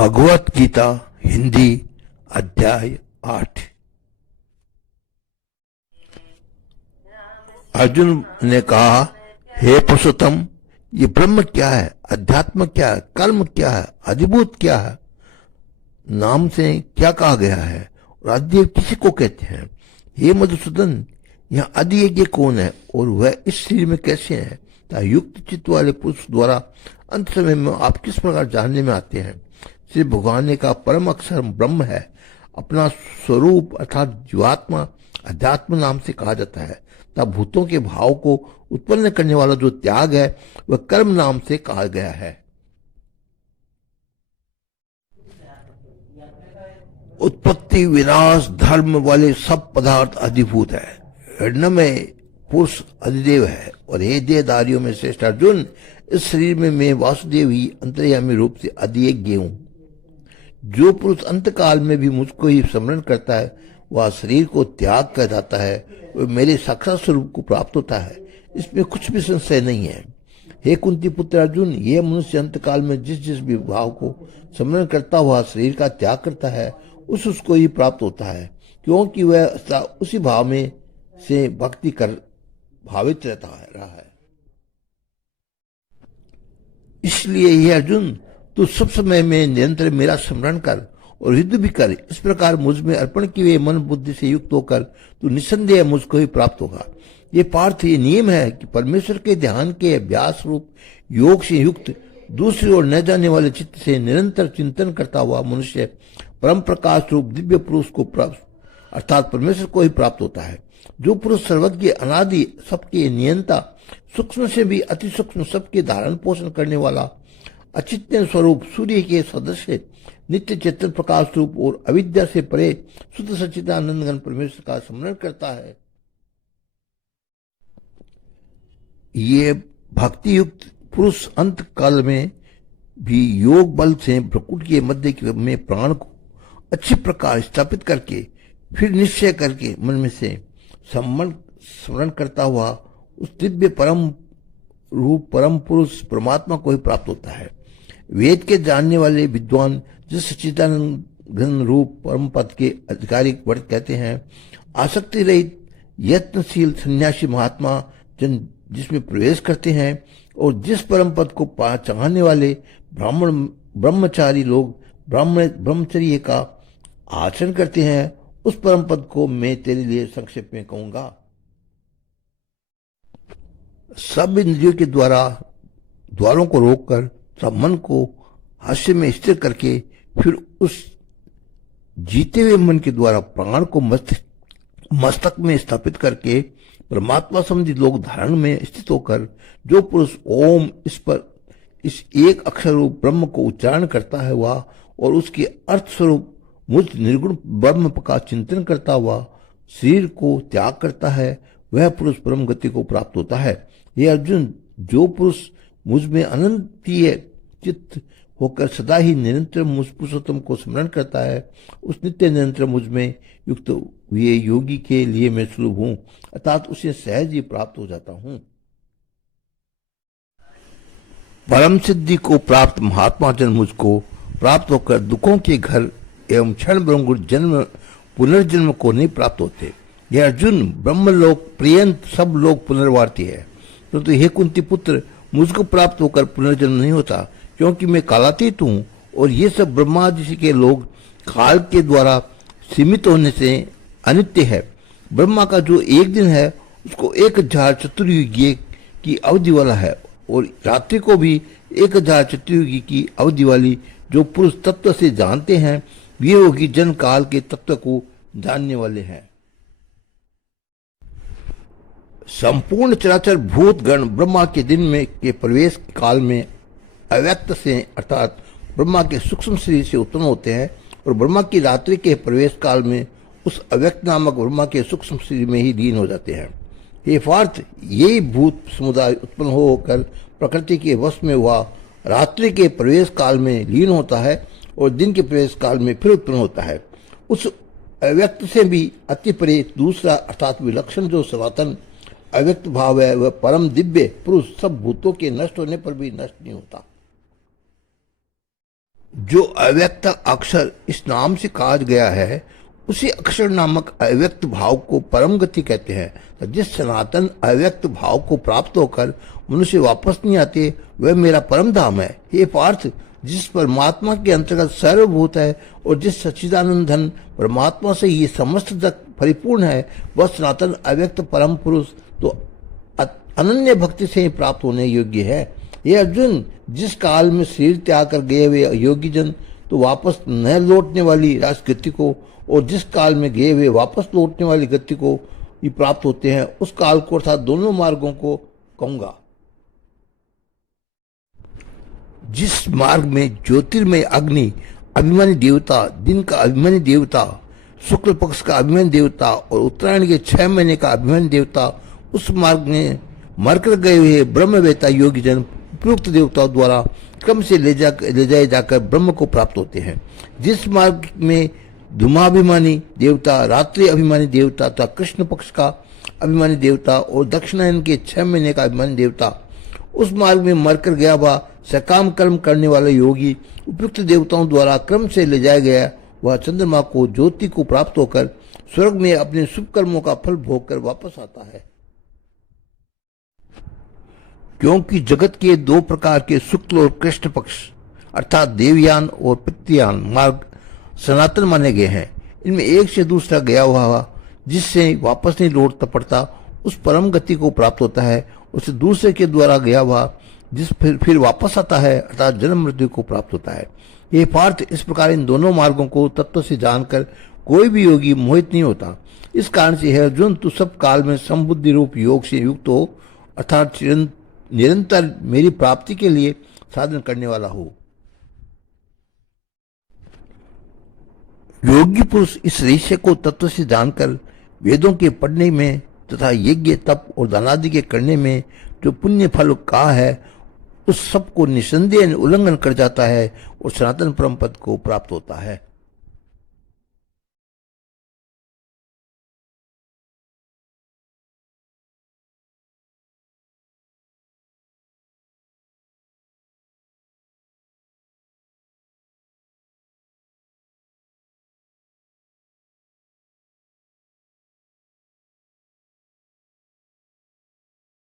भगवत गीता हिंदी अध्याय 8। अर्जुन ने कहा, हे पुरुषोत्तम, ये ब्रह्म क्या है, अध्यात्म क्या है, कर्म क्या है, अधिभूत क्या है, नाम से क्या कहा गया है और आदिदेव किसी को कहते हैं। हे मधुसूदन, यहाँ अधियज्ञ कौन है और वह इस शरीर में कैसे है, तथा युक्त चित्त वाले पुरुष द्वारा अंत समय में आप किस प्रकार जानने में आते हैं। श्री भगवान ने कहा, परम अक्षर ब्रह्म है, अपना स्वरूप अर्थात जीवात्मा अध्यात्म नाम से कहा जाता है। तब भूतों के भाव को उत्पन्न करने वाला जो त्याग है वह कर्म नाम से कहा गया है। उत्पत्ति विनाश धर्म वाले सब पदार्थ अधिभूत है। हृदय में पुरुष अधिदेव है और हे देहधारियों में श्रेष्ठ अर्जुन, इस शरीर में मैं वासुदेव ही अंतर्यामी रूप से अधियज्ञ हूं। जो पुरुष अंतकाल में भी मुझको ही स्मरण करता है वह शरीर को त्याग कर जाता है, वह मेरे साक्षात स्वरूप को प्राप्त होता है, इसमें कुछ भी संशय नहीं है। हे कुंती पुत्र अर्जुन, यह मनुष्य अंतकाल में जिस जिस भी भाव को स्मरण करता हुआ शरीर का त्याग करता है उसको ही प्राप्त होता है, क्योंकि वह उसी भाव में से भक्ति कर भावित रहा है। इसलिए ये अर्जुन, तू सब समय में निरंतर मेरा स्मरण कर और युद्ध भी कर। इस प्रकार मुझ में अर्पण किए हुए मन बुद्धि से युक्त होकर तू निस्संदेह मुझको ही प्राप्त होगा। ये पार्थ, ये नियम है कि परमेश्वर के ध्यान के अभ्यास रूप योग से युक्त दूसरी ओर न जाने वाले चित्त से निरंतर चिंतन करता हुआ मनुष्य परम प्रकाश रूप दिव्य पुरुष को प्राप्त अर्थात परमेश्वर को ही प्राप्त होता है। जो पुरुष सर्वज्ञ अनादि सबके नियंता सूक्ष्म से भी अति सूक्ष्म सबके धारण पोषण करने वाला अचिंत्य स्वरूप सूर्य के सदस्य नित्य चेतन प्रकाश रूप और अविद्या से परे शुद्ध सच्चिदानंद घन परमेश्वर का स्मरण करता है, ये भक्ति युक्त पुरुष अंत काल में भी योग बल से प्रकृति के मध्य में प्राण को अच्छी प्रकार स्थापित करके फिर निश्चय करके मन में से स्मरण करता हुआ उस दिव्य परम रूप परम पुरुष परमात्मा को ही प्राप्त होता है। वेद के जानने वाले विद्वान जिस सच्चिदानंद घन रूप परम पद के अधिकारी वर्ग कहते हैं, आसक्ति रहित यत्नशील सन्यासी महात्मा जन जिसमें प्रवेश करते हैं और जिस परम पद को चाहने वाले ब्राह्मण ब्रह्मचारी लोग ब्रह्मचर्य का आचरण करते हैं, उस परम पद को मैं तेरे लिए संक्षेप में कहूंगा। सब इंद्रियों के द्वारों को रोककर सब मन को हास्य में स्थिर करके फिर उस जीते हुए मन के द्वारा प्राण को मस्तक में स्थापित करके परमात्मा संबंधी लोग धारण में स्थित होकर जो पुरुष ओम इस एक अक्षर रूप ब्रह्म को उच्चारण करता है वह और उसके अर्थ स्वरूप मुझ निर्गुण ब्रह्म का चिंतन करता हुआ शरीर को त्याग करता है, वह पुरुष परम गति को प्राप्त होता है। यह अर्जुन, जो पुरुष मुझ में अनंतीय चित्त होकर सदा ही निरंतर मुझ पुरुषोत्तम को स्मरण करता है, उस नित्य निरंतर मुझ में युक्त हुए योगी के लिए मैं सुलभ हूं, अर्थात उसे सहज ही प्राप्त हो जाता हूं। परम सिद्धि को प्राप्त महात्मा जन मुझको प्राप्त होकर दुखों के घर एवं क्षण ब्रह्म जन्म पुनर्जन्म को नहीं प्राप्त होते। यह अर्जुन, ब्रह्मलोक पर्यंत सब लोग पुनर्वार्थी है, परंतु हे कुंती पुत्र, मुझको प्राप्त होकर पुनर्जन्म नहीं होता, क्योंकि मैं कालातीत हूं और ये सब ब्रह्मादि के लोग काल के द्वारा सीमित होने से अनित्य है। ब्रह्मा का जो एक दिन है उसको 1000 चतुर्युगी की अवधि वाला है और रात्रि को भी 1000 चतुर्युगी की अवधि वाली। जो पुरुष तत्व से जानते हैं वे होगी जन काल के तत्व को जानने वाले हैं। संपूर्ण चराचर भूत गण ब्रह्मा के दिन में के प्रवेश काल में अव्यक्त से अर्थात ब्रह्मा के सूक्ष्म शरीर से उत्पन्न होते हैं और ब्रह्मा की रात्रि के प्रवेश काल में उस अव्यक्त नामक ब्रह्मा के सूक्ष्म शरीर में ही लीन हो जाते हैं। हे पार्थ, यही भूत समुदाय उत्पन्न होकर प्रकृति के वश में हुआ रात्रि के प्रवेश काल में लीन होता है और दिन के प्रवेश काल में फिर उत्पन्न होता है। उस अव्यक्त से भी अति परे दूसरा अर्थात विलक्षण जो सनातन अव्यक्त भाव है वह परम दिव्य पुरुष सब भूतों के नष्ट होने पर भी नष्ट नहीं होता। जो अव्यक्त अक्षर इस नाम से कहा गया है, उसी अक्षर नामक अव्यक्त भाव को परम गति कहते हैं। तो जिस सनातन अव्यक्त भाव को प्राप्त होकर मनुष्य वापस नहीं आते, वह मेरा परम धाम है। हे पार्थ, जिस परमात्मा के अंतर्गत सर्वभूत है और जिस सच्चिदानंद धन परमात्मा से ये समस्त तक परिपूर्ण है, वह सनातन अव्यक्त परम पुरुष तो अनन्य भक्ति से ही प्राप्त होने योग्य है। ये अर्जुन, जिस काल में शरीर त्याग कर गए हुए योगी जन तो वापस न लौटने वाली रास गति को, और जिस काल में गए हुए वापस लौटने वाली गति को ये प्राप्त होते हैं, उस काल को अर्थात दोनों मार्गों को कहूंगा। जिस मार्ग में ज्योतिर्मय अग्नि अभिमानी देवता, दिन का अभिमानी देवता, शुक्ल पक्ष का अभिमानी देवता और उत्तरायण के 6 महीने का अभिमानी देवता, उस मार्ग में मरकर गए हुए ब्रह्मवेता योगी जन उपयुक्त देवताओं द्वारा क्रम से ले जाए जाकर ब्रह्म को प्राप्त होते हैं। जिस मार्ग में धूमाभिमानी देवता, रात्रि अभिमानी देवता तथा कृष्ण पक्ष का अभिमानी देवता और दक्षिणायन के 6 महीने का अभिमानी देवता, उस मार्ग में मरकर गया वह सकाम कर्म करने वाला योगी उपयुक्त देवताओं द्वारा क्रम से ले जाया गया वह चंद्रमा को ज्योति को प्राप्त होकर स्वर्ग में अपने शुभ कर्मों का फल भोग कर वापस आता है। क्योंकि जगत के 2 प्रकार के शुक्ल और कृष्ण पक्ष अर्थात देवयान और पितृयान मार्ग सनातन माने गए हैं। इनमें एक से दूसरा गया हुआ जिससे वापस नहीं लौटता पड़ता, उस परम गति को प्राप्त होता है। उससे दूसरे के द्वारा गया हुआ जिस फिर वापस आता है अर्थात जन्म मृत्यु को प्राप्त होता है। ये पार्थ, इस प्रकार इन दोनों मार्गों को तत्व से जानकर कोई भी योगी मोहित नहीं होता। इस कारण से है अर्जुन, तू सब काल में समबुद्धि रूप योग से युक्त हो अर्थात निरंतर मेरी प्राप्ति के लिए साधन करने वाला हो। योगी पुरुष इस रहस्य को तत्व से जानकर वेदों के पढ़ने में तथा यज्ञ तप और दानादि के करने में जो पुण्य फल कहा है, उस सब को निसंदेह उल्लंघन कर जाता है और सनातन परम पद को प्राप्त होता है।